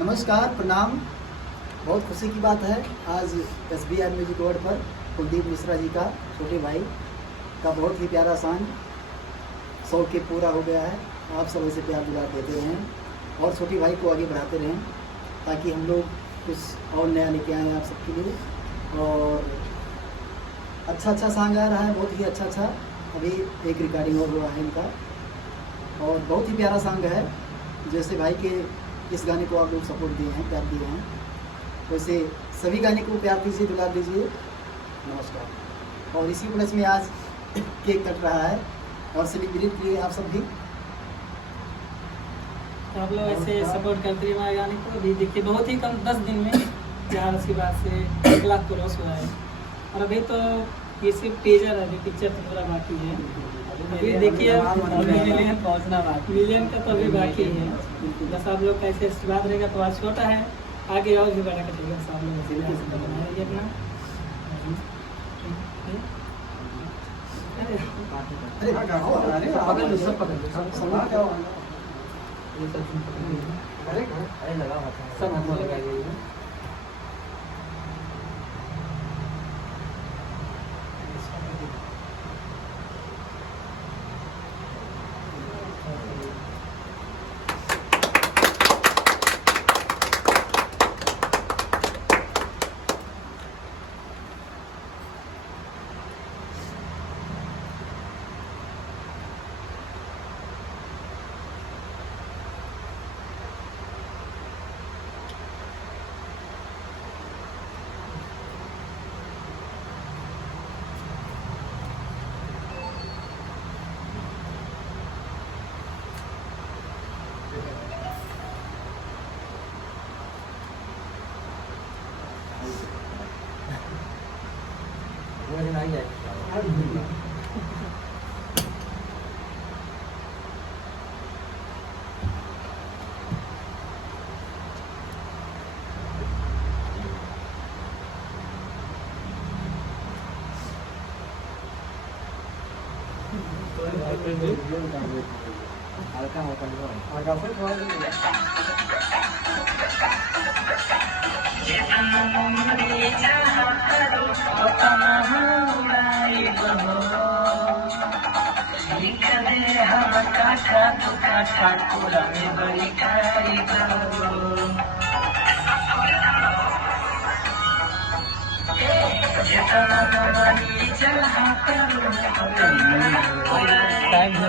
नमस्कार, प्रणाम। बहुत खुशी की बात है, आज SBR म्यूजिक अवार्ड पर कुलदीप मिश्रा जी का छोटे भाई का बहुत ही प्यारा सॉन्ग 100 के पूरा हो गया है। आप सब ऐसे प्यार दुलार देते रहें और छोटे भाई को आगे बढ़ाते रहें ताकि हम लोग कुछ और नया लेके आएँ आप सबके लिए। और अच्छा सॉन्ग आ रहा है, बहुत ही अच्छा। अभी एक रिकॉर्डिंग और हुआ है इनका और बहुत ही प्यारा सॉन्ग है। जैसे भाई के इस गाने को आप लोग सपोर्ट दिए हैं, प्यार दिए हैं, वैसे सभी गाने को प्यार दीजिए, दुलार दीजिए। नमस्कार। और इसी प्लस में आज केक कट रहा है और सेलिब्रेट किए आप सब भी। तो आप लोग ऐसे सपोर्ट करते रहिए हमारे गाने को। अभी देखिए बहुत ही कम 10 दिन में 4 उसके बाद से 1 लाख क्रॉस हुआ है और अभी तो ये सिर्फ टीजर है, अभी पिक्चर तो पूरा बाकी है। अभी देखिए मिलियन पहुँचना बाकी, मिलियन का तो अभी बाकी है। बस आप लोग का ऐसे आशीर्वाद रहेगा तो आज छोटा है, आगे और भी बड़ा कटेगा। सब लोग ऐसे बनाइए अपना। सब हमको लगाइए। नहीं है हल्का ठाकुरा में बड़ी टाइम है।